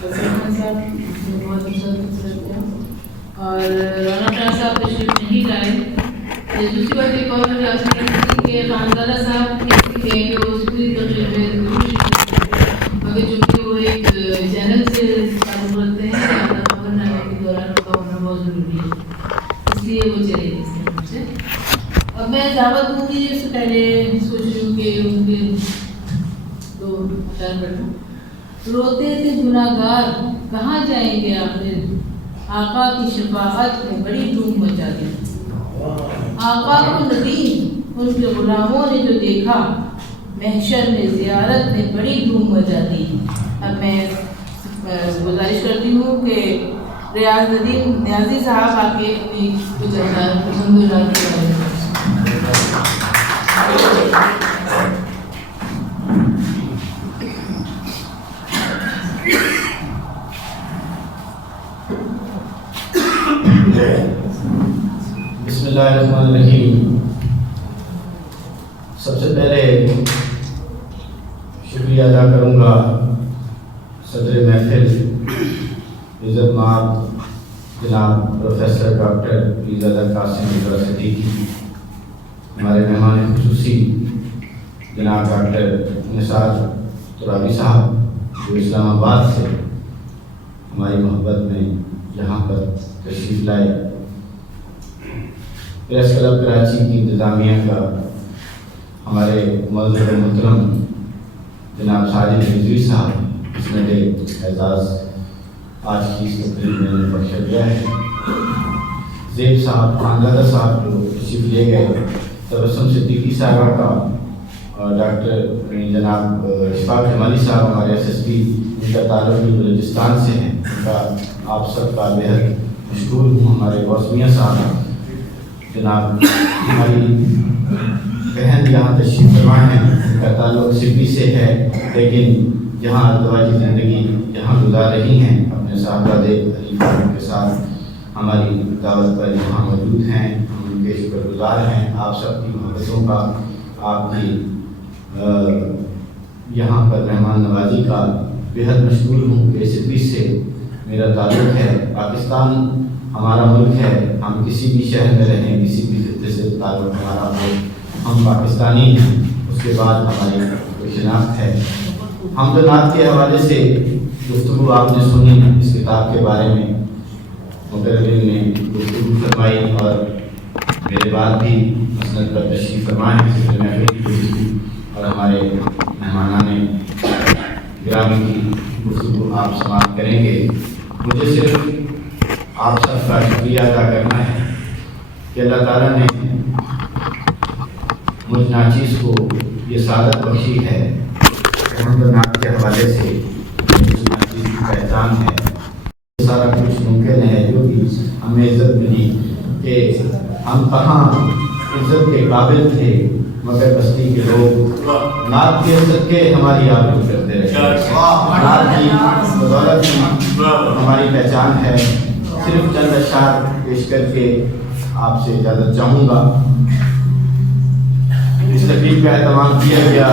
صاحب بہت اچھا کیا، اور رانا شاہ صاحب تشریف نہیں لائے. دوسری بات ایک اور مجھے آپ سے کہنی تھی کہ خانزادہ صاحب کہتے ہیں کہ وہ پوری تقریب میں ضرور شرکت کرتے ہیں، مگر چونکہ وہ ایک چینل سے تعلق رکھتے ہیں لہٰذا خبر نامے کے دوران ان کا ہونا بہت ضروری ہے، اس لیے وہ چلے گئے اس سے. اب میں دعوت دوں گی، اس سے پہلے سوچ رہی ہوں کہ ان کے دو اشعار پڑھوں. روتے تھے گناہگار کہاں جائیں گے آخر، آقا کی شفاعت میں بڑی دھوم مچا دی. آقا کو ندیم ان کے غلاموں نے جو دیکھا، محشر میں زیارت میں بڑی دھوم مچا دی. اب میں گزارش کرتی ہوں کہ ریاض ندیم نیازی صاحب آ کے اپنی کچھ اشعار پسند کے بارے میں. بسم اللہ الرحمن الرحیم. سب سے پہلے شکریہ ادا کروں گا صدر محفل عزت مآب جناب پروفیسر ڈاکٹر پیرزادہ قاسم اقرا صدیقی، ہمارے مہمان خصوصی جناب ڈاکٹر نثار ترابی صاحب جو اسلام آباد سے ہماری محبت میں یہاں پر تشریف لائے، پریس کلب کراچی کی انتظامیہ کا ہمارے معزز محترم جناب ساجد رضوی صاحب، اس نے اعزاز آج کی اس تقریب میں بخشا گیا ہے. زیب صاحب، خانزادہ صاحب جو تشریف لے گئے، تبسم صدیقی صاحبہ کا، اور ڈاکٹر جناب اشفاق جمالی صاحب ہمارے SSP، ان کا تعلق بھی بلوچستان سے ہے، ان کا آپ سب کا بےحد مشکور ہوں. ہمارے غوث میاں صاحب، جناب ہماری بہن یہاں تشریف فرما ہیں، ان کا تعلق سپی سے ہے لیکن یہاں ازدواجی زندگی یہاں گزار رہی ہیں اپنے صاحبزادے علی فاروق کے ساتھ. ہماری دعوت پر یہاں موجود ہیں، ہم ان کے شکر گزار ہیں. آپ سب کی محبتوں کا، آپ کی یہاں پر مہمان نوازی کا بےحد مشکور ہوں کہ سپی سے میرا تعلق ہے. پاکستان ہمارا ملک ہے، ہم کسی بھی شہر میں رہیں، کسی بھی خطے سے تعلق ہمارا ہو، ہم پاکستانی ہیں، اس کے بعد ہماری کوئی شناخت ہے. حمد و نعت کے حوالے سے گفتگو آپ نے سنی، اس کتاب کے بارے میں مقررین نے گفتگو فرمائی اور میرے بعد بھی مسند پر تشریف فرمائے صدر محفل کی گفتگو اور ہمارے مہمانان گرامی کی گفتگو آپ سماعت کریں گے. مجھے صرف آپ سب کا شکریہ ادا کرنا ہے کہ اللہ تعالیٰ نے مجھ ناچیز کو یہ سعادت بخشی ہے کہ حمد و نعت کے حوالے سے اس ناچیز کی پہچان ہے. یہ سارا کچھ ممکن ہے جو بھی ہمیں عزت ملی کہ ہم کہاں عزت کے قابل تھے، مگر بستی کے لوگ نعت کی عزت کے ہماری آبرو کرتے رہے. نعت کی بدولت ہماری پہچان ہے. صرف چند اشعار پیش کر کے آپ سے اجازت چاہوں گا. اس تقریب کا اہتمام کیا گیا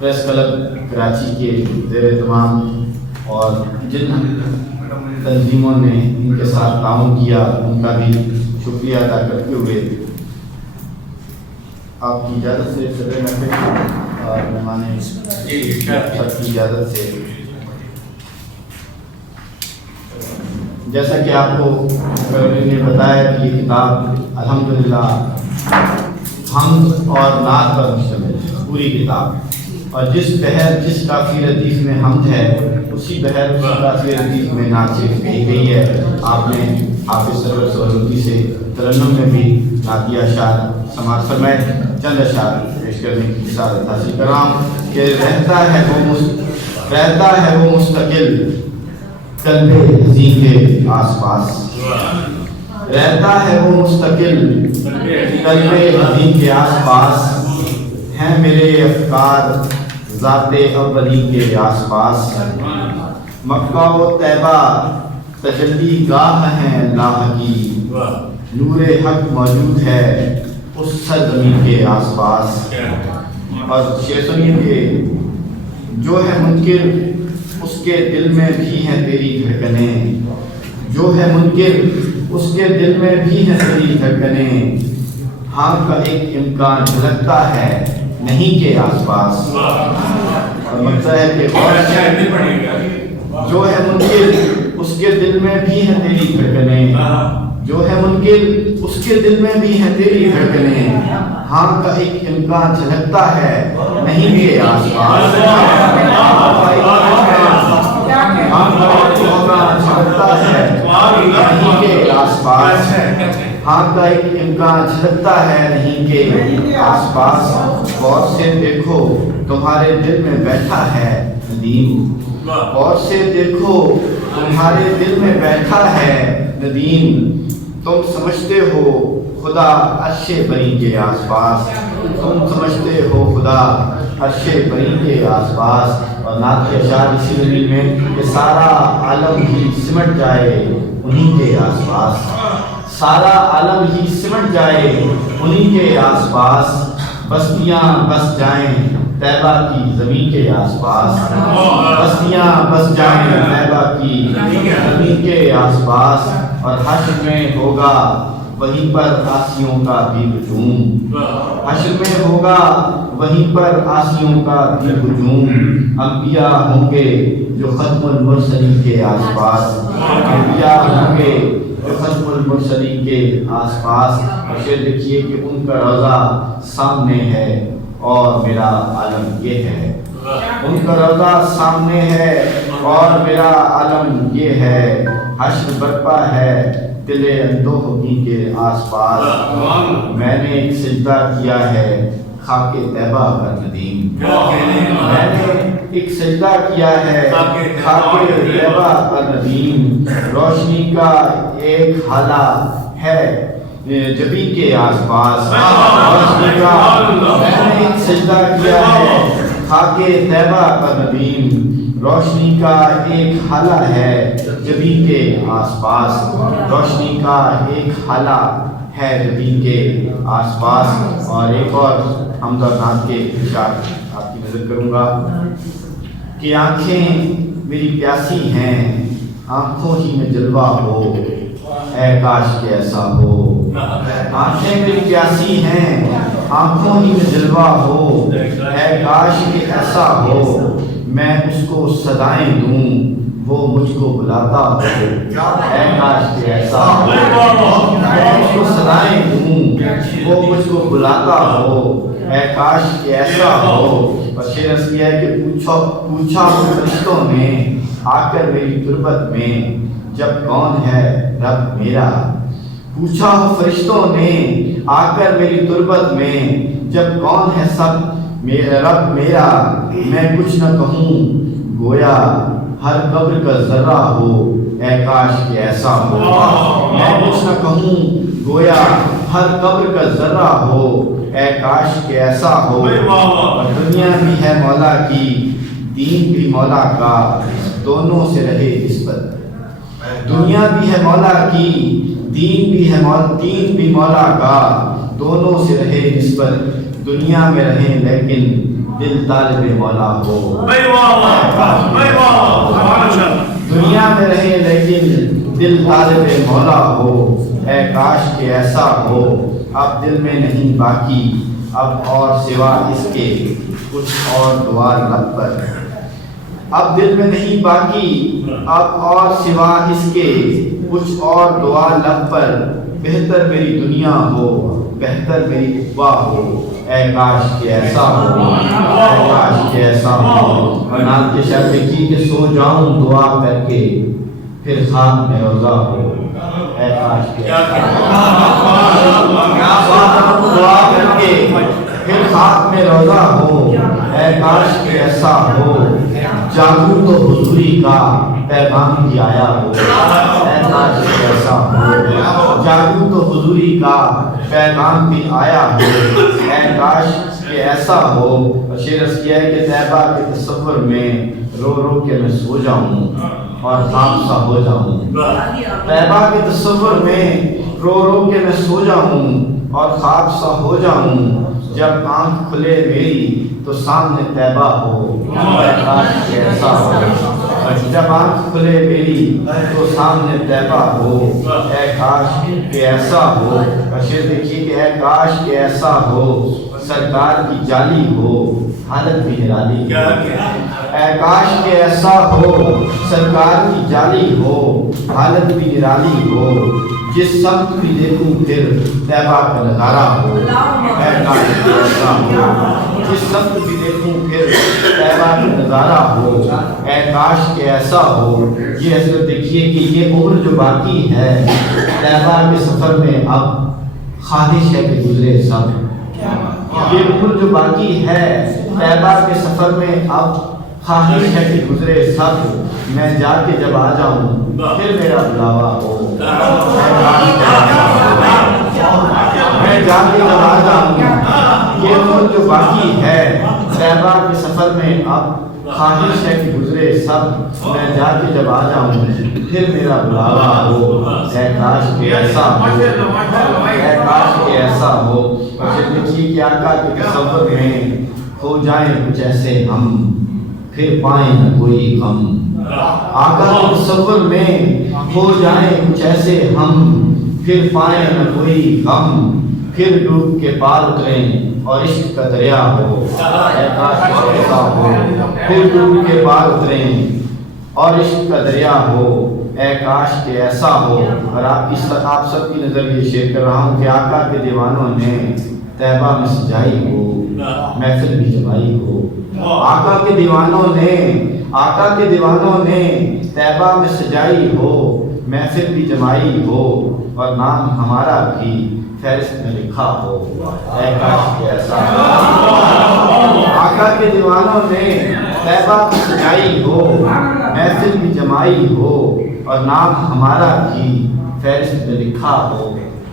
پریس کلب کراچی کے زیر اہتمام اور جن تنظیموں نے ان کے ساتھ تعاون کیا ان کا بھی شکریہ ادا کرتے ہوئے آپ کی اجازت سے صدر محفل اور مہمان سب کی اجازت سے، جیسا کہ آپ کو مقررین نے بتایا کہ یہ کتاب الحمدللہ حمد اور نعت پر مشتمل ہے، پوری کتاب. اور جس کافی ردیف میں حمد ہے اسی بہر کافی ردیف میں نعت شریف کہی گئی ہے. آپ نے حافظ سرور سہروردی سے ترنم میں بھی نعتیہ اشعار سماعت فرمائے. چند اشعار پیش کرنے کی سعادت حاصل کرام کہ رہتا ہے وہ مستقل قلب عظیم کے آس پاس، رہتا ہے وہ مستقل قلب عظیم کے آس پاس، ہیں میرے افکار ذات اولی کے آس پاس. مکہ و طیبہ تجلی گاہ ہیں اللہ کی، نور حق موجود ہے اس سرزمین کے آس پاس. اور شیخ سنیے کہ جو ہے منکر کے دل میں بھی ہیں تیری دھڑکنیں، جو ہے منکر اس کے دل میں بھی ہیں تیری دھڑکنیں، ہاں کا ایک امکان جھلکتا ہے نہیں کے آس پاس۔ اور مطلب ہے کہ جو ہے منکر اس کے دل میں بھی ہیں تیری دھڑکنیں، جو ہے منکر اس کے دل میں بھی ہیں تیری دھڑکنیں، ہاں کا ایک امکان جھلکتا ہے نہیں کے آس پاس۔ ہاں کا ایک امکان جھلکتا ہے نہیں کے آس پاس، ہاں کا ایک امکان جھلکتا ہے نہیں کے آس پاس۔ غور سے دیکھو تمہارے دل میں بیٹھا ہے ندیم، غور سے دیکھو تمہارے دل میں بیٹھا ہے ندیم، تم سمجھتے ہو خدا عرش بری کے آس پاس، تم سمجھتے ہو خدا عرش بری کے آس پاس۔ اور نعت کے اشعار اسی زمین میں کہ سارا عالم ہی سمٹ جائے انہی کے آس پاس، سارا عالم ہی سمٹ جائے انہی کے آس پاس، بستیاں بس جائیں طیبہ کی زمین کے آس پاس، بستیاں بس جائیں طیبہ کی زمین کے آس پاس۔ اور حشر میں ہوگا وہیں پر عاصیوں کا بھی ہجوم، حشر میں ہوگا وہیں پر عاصیوں کا بھی ہجوم، انبیاء ہوں گے جو ختم المرسلین کے آس پاس، انبیاء ہوں گے جو ختم المرسلین کے آس پاس۔ اور شعر دیکھیے کہ ان کا روضہ سامنے ہے اور میرا عالم یہ ہے، ان کا روضہ سامنے ہے اور میرا عالم یہ ہے، حشر برپا ہے دل اندوہگی کے آس پاس، میں نے ایک سجدہ کیا ہے خاک طیبہ پر ندیم، میں نے ایک سجدہ کیا ہے خاک طیبہ پر ندیم، روشنی کا ایک حالہ ہے جبی کے آس پاس، روشنی کا میں نے ایک سجدہ کیا ہے خاک طیبہ پر ندیم، روشنی کا ایک حالہ ہے جبی کے آس پاس، روشنی کا ایک حالہ ہے جبی کے آس پاس۔ اور ایک اور حمد و نعت کے اشعار آپ کی نظر کروں گا کہ آنکھیں میری پیاسی ہیں آنکھوں ہی میں جلوہ ہو، اے کاش کہ ایسا ہو، آنکھیں میری پیاسی ہیں آنکھوں ہی میں جلوہ ہو، اے کاش کہ ایسا ہو، میں اس کو صدائیں دوں وہ مجھ کو بلاتا ہو، اے کاش کہ ایسا ہو، میں اس کو صدائیں دوں وہ مجھ کو بلاتا ہو، اے کاش کہ ایسا ہو۔ اور شعر عرض کیا ہے کہ پوچھا فرشتوں نے آ کر میری تربت میں جب کون ہے رب میرا، پوچھا ہو فرشتوں نے آ کر میری تربت میں جب کون ہے سب رب میرا، میں کچھ نہ کہوں گویا ہر قبر کا ذرہ ہو، اے کاش کہ ایسا ہو، میں کچھ نہ کہوں گویا ہر قبر کا ذرہ ہو، اے کاش کہ ایسا ہو۔ اور دنیا بھی ہے مولا کی دین بھی مولا کا، دونوں سے رہے نسبت، دنیا بھی ہے مولا کی دین بھی مولا کا، دونوں سے رہے نسبت، دنیا میں رہیں لیکن دل طالب مولا ہو، دنیا میں رہیں لیکن دل طالب مولا ہو، اے کاش کہ ایسا ہو۔ اب دل میں نہیں باقی اب اور سوا اس کے کچھ اور دعا لب پر، اب دل میں نہیں باقی اب اور سوا اس کے کچھ اور دعا لب پر، بہتر میری دنیا ہو بہتر میری عقبہ ہو، اے کاش کہ ایسا ہو، اے کاش کہ ایسا ہو۔ اور نعت کے شعر دیکھیے کہ سو جاؤں دعا کر کے پھر خاک میں روضہ ہو، اے کاش کہ ایسا ہو، دعا کر کے پھر خاک میں روضہ ہو، اے کاش کہ ایسا ہو، جاگوں تو حضوری کا پیغام بھی آیا ہو، اے کاش کہ ایسا ہو، جاگوں تو حضوری کا پیغام بھی آیا ہو، اے کاش کہ ایسا ہو۔ اور شعر عرض کیا ہے کہ طیبہ کے تصور میں رو رو کے میں سو جاؤں اور خواب سا ہو جاؤں، طیبہ کے تصور میں رو رو کے میں سو جاؤں اور خواب سا ہو جاؤں، جب آنکھ کھلے میری تو سامنے طیبہ ہو، اے کاش کہ ایسا ہو۔ جب آنکھ کھلے میری تو سامنے طیبہ ہو، اے کاش کہ ایسا ہو. شعر دیکھیے کہ اے کاش کہ ایسا ہو، سرکار کی جالی ہو حالت بھی نرالی ہو. اے کاش کہ ایسا ہو، سرکار کی جالی ہو حالت بھی نرالی ہو. جس سمت بھی دیکھوں پھر طیبہ کا نظارہ ہو. اے کاش کہ ایسا ہو، جس سمت بھی دیکھوں پھر طیبہ کا نظارہ ہو. اے کاش کہ ایسا ہو. یہ حضرت دیکھیے کہ یہ عمر جو باقی ہے طیبہ کے سفر میں اب خواہش ہے کہ گزرے سب. یہ عمر جو باقی ہے طیبہ کے سفر میں اب خواہش ہے کہ گزرے سب. میں جا کے جب آ جاؤں پھر میرا بلاوا ہو. میں جا کے جب آ جاؤں یہ عمر جو باقی ہے طیبہ کے سفر میں اب خواہش ہے کہ گزرے سب. میں جا کے جب آ جاؤں پھر میرا بلاوا ہو. اے کاش کہ ایسا ہو، اے کاش کہ ایسا ہو. اور پھر دیکھیے کہ آقا کے تصور میں ہو جائیں کچھ ایسے ہم پھر پائیں نہ کوئی غم. آقا کے تصور میں ہو جائیں کچھ ایسے ہم پھر پائیں نہ کوئی غم. پھر ڈوب کے پار اتریں اور عشق کا دریا ہو. اے کاش کہ ایسا ہو، پھر ڈوب کے پار اتریں اور عشق کا دریا ہو. اے کاش کہ ایسا ہو. اور آپ سب کی نظر یہ شیئر کر رہا ہوں کہ آقا کے دیوانوں نے طیبہ میں سجائی ہو، محفل بھی جمائی ہو. آقا کے دیوانوں نے طیبہ میں سجائی ہو، محفل بھی جمائی ہو. اور نام ہمارا بھی فہرست میں لکھا ہو. اے کاش کہ ایسا ہو. آقا کے دیوانوں نے طیبہ میں سجائی ہو، محفل بھی جمائی ہو. اور نام ہمارا بھی فہرست میں لکھا ہو.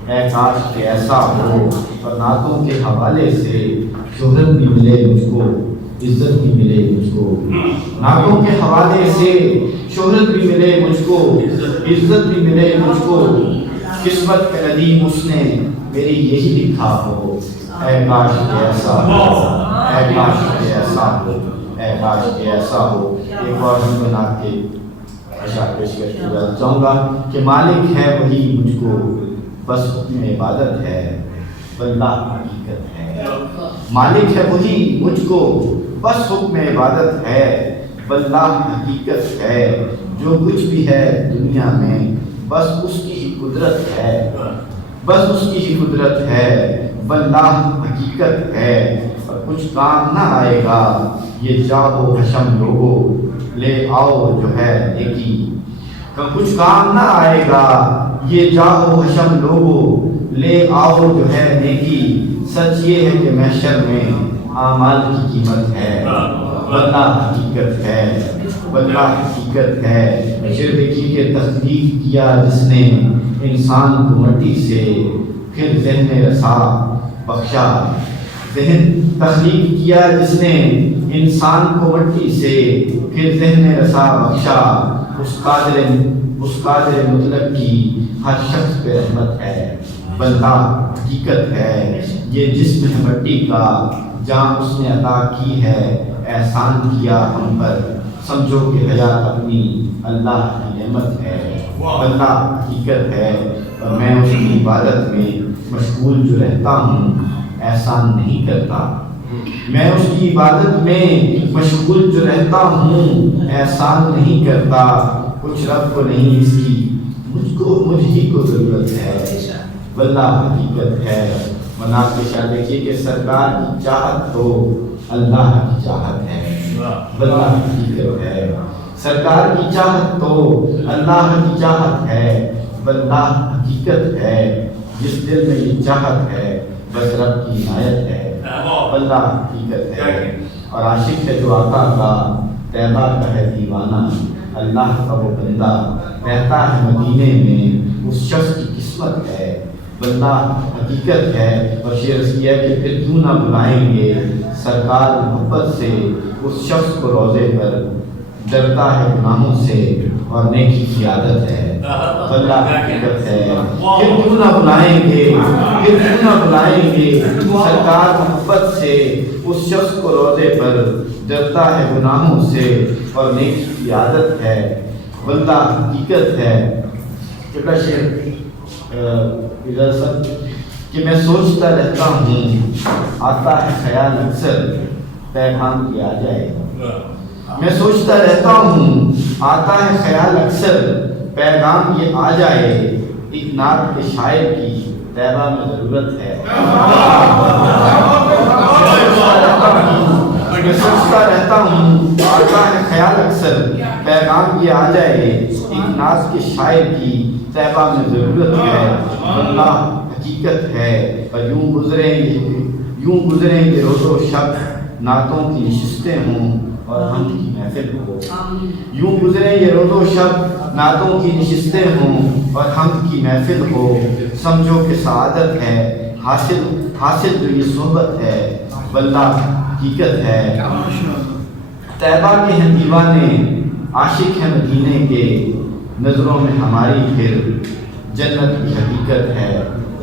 اے کاش کہ ایسا ہو. اور نعتوں کے حوالے سے شہرت بھی ملے مجھ کو، عزت بھی ملے مجھ کو. نعتوں کے حوالے سے شہرت بھی ملے مجھ کو، عزت بھی ملے مجھ کو. قسمت کے ندیم اس نے میری یہی لکھا ہو. اے کاش کہ ایسا ہو، اے کاش کہ ایسا ہو، اے کاش کہ ایسا ہو. ایک اور ہم بنا کے اشعار پیش کرتے ہوئے چاہوں گا کہ مالک ہے وہی مجھ کو، بس حکم عبادت ہے واللہ حقیقت ہے. مالک ہے وہی مجھ کو، بس حکم عبادت ہے واللہ حقیقت ہے. جو کچھ بھی ہے دنیا میں بس اس کی ہی قدرت ہے، بس اس کی ہی قدرت ہے واللہ حقیقت ہے. اور کچھ کام نہ آئے گا یہ جاؤ حشم لوگو، لے آؤ جو ہے نیکی. کچھ کام نہ آئے گا یہ جاؤ حشم لوگو، لے آؤ جو ہے نیکی. سچ یہ ہے کہ محشر میں اعمال کی قیمت ہے واللہ حقیقت ہے، واللہ حقیقت ہے. شعر دیکھیے کہ تخلیق کیا جس نے انسان کو مٹی سے پھر ذہن رسا بخشا. تخلیق کیا جس نے انسان کو مٹی سے پھر ذہن رسا بخشا. اس قادر مطلق کی ہر شخص پہ رحمت ہے واللہ حقیقت ہے. یہ جسم ہے مٹی کا جان اس نے عطا کی ہے، احسان کیا ہم پر سمجھو کہ حیات اپنی اللہ کی نعمت ہے واللہ حقیقت ہے. اور میں اس کی عبادت میں مشغول جو رہتا ہوں احسان نہیں کرتا. میں اس کی عبادت میں مشغول جو رہتا ہوں احسان نہیں کرتا. کچھ رب کو نہیں اس کی مجھ ہی کو ضرورت ہے واللہ حقیقت ہے. مناظر شاہ دیکھیے کہ سرکار کی چاہت تو اللہ کی چاہت ہے واللہ حقیقت ہے. سرکار کی چاہت تو اللہ کی چاہت ہے واللہ حقیقت ہے. جس دل میں یہ چاہت ہے بس رب کی عنایت ہے واللہ حقیقت ہے. اور عاشق ہے جو آقا کا طیبہ کا ہے دیوانہ، اللہ کا وہ بندہ رہتا ہے مدینے میں، اس شخص کی قسمت ہے واللہ حقیقت ہے. اور شعر کیا کہ پھر کیوں نہ بلائیں گے سرکار محبت سے اس شخص کو روزے پر ڈرتا ہے گناہوں سے اور نیکی کی عادت ہے اللہ حقیقت ہے پھر کیوں نہ بلائیں گے سرکار محبت سے اس شخص کو روزے پر ڈرتا ہے گناہوں سے اور نیکی کی عادت ہے بندہ حقیقت ہے کہ میں سوچتا رہتا ہوں آتا ہے خیال اکثر پیغام کی آ جائے میں سوچتا رہتا ہوں آتا ہے خیال اکثر پیغام یہ آ جائے ایک نعت کے شاعر کی طیبہ میں ضرورت ہے میں سوچتا رہتا ہوں آتا ہے خیال اکثر پیغام یہ آ جائے ایک نعت کے شاعر کی طیبہ میں ضرورت ہے اللہ حقیقت ہے اور یوں گزریں گے روز و شب نعتوں کی نشستیں ہوں اور ہم کی محفل ہو یوں گزریں یہ روز و شب نعتوں کی نشستیں ہوں اور ہم کی محفل ہو سمجھو کہ سعادت ہے حاصل جو یہ صحبت ہے واللہ حقیقت ہے طیبہ کے ہیں دیوانے عاشق ہیں مدینے کے نظروں میں ہماری پھر جنت بھی حقیقت ہے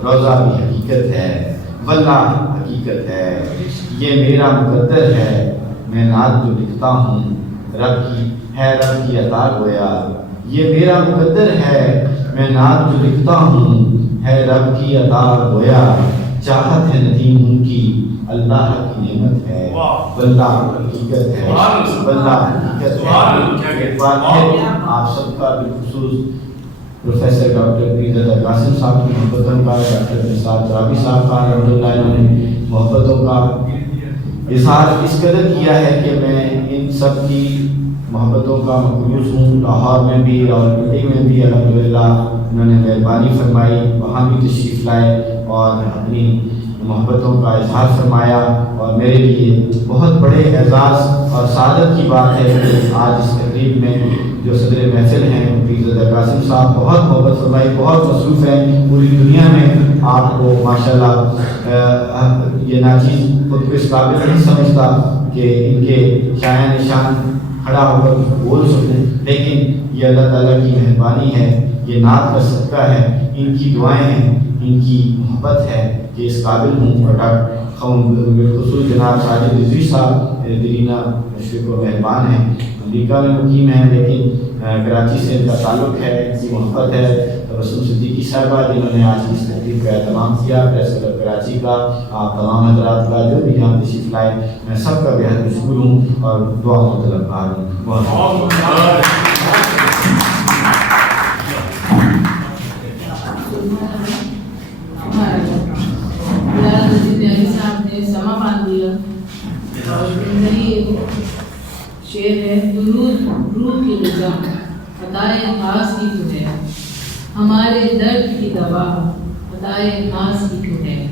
روزہ بھی حقیقت ہے واللہ حقیقت ہے یہ میرا مقدر ہے میں نعت جو لکھتا ہوں رب کی عطا گویا یہ میرا مقدر ہے میں نعت جو لکھتا ہوں ہے رب کی عطا گویا چاہت ہے ندیم ان کی اللہ کی نعمت ہے واللہ حقیقت ہے واللہ حقیقت ہے ایک بات ہے آپ سب کا بالخصوص پروفیسر ڈاکٹر پیرزادہ قاسم صاحب کی محبتوں کا ڈاکٹر نثار ترابی صاحب کا رحمۃ اللہ علیہ نے محبتوں کا اظہار اس قدر کیا ہے کہ میں ان سب کی محبتوں کا مقروض ہوں لاہور میں بھی راولپنڈی میں بھی الحمدللہ انہوں نے مہربانی فرمائی وہاں بھی تشریف لائے اور اپنی محبتوں کا اظہار فرمایا اور میرے لیے بہت بڑے اعزاز اور سعادت کی بات ہے کہ آج اس تقریب میں جو صدر محفل ہیں پیرزادہ قاسم صاحب بہت محبت فرمائی بہت مصروف ہیں پوری دنیا میں آپ کو ماشاءاللہ یہ ناچیز خود کو اس قابل نہیں سمجھتا کہ ان کے شایان نشان کھڑا ہو کر بول سکیں لیکن یہ اللہ تعالیٰ کی مہربانی ہے یہ نعت کا صدقہ ہے ان کی دعائیں ہیں ان کی محبت ہے کہ اس قابل ہوں اور بالخصوص جناب ساجد رضوی صاحب درینا مشرق و مہربان ہیں امریکہ میں مقیم ہیں لیکن کراچی سے ان کا تعلق ہے ان کی محبت ہے رسول صدیقی صاحبہ جنہوں نے آج اس تقریب کا اہتمام کیا پریس کلب کراچی کا آپ تمام حضرات کا جو بھی یہاں تشریف لائے میں سب کا بہت مشکور ہوں اور دعا طلبگار ہوں سما باندھ دیا اور شعر ہے درود روح کی غذا عطائے خاص کی تو ہے ہمارے درد کی دوا عطائے خاص کی تو ہے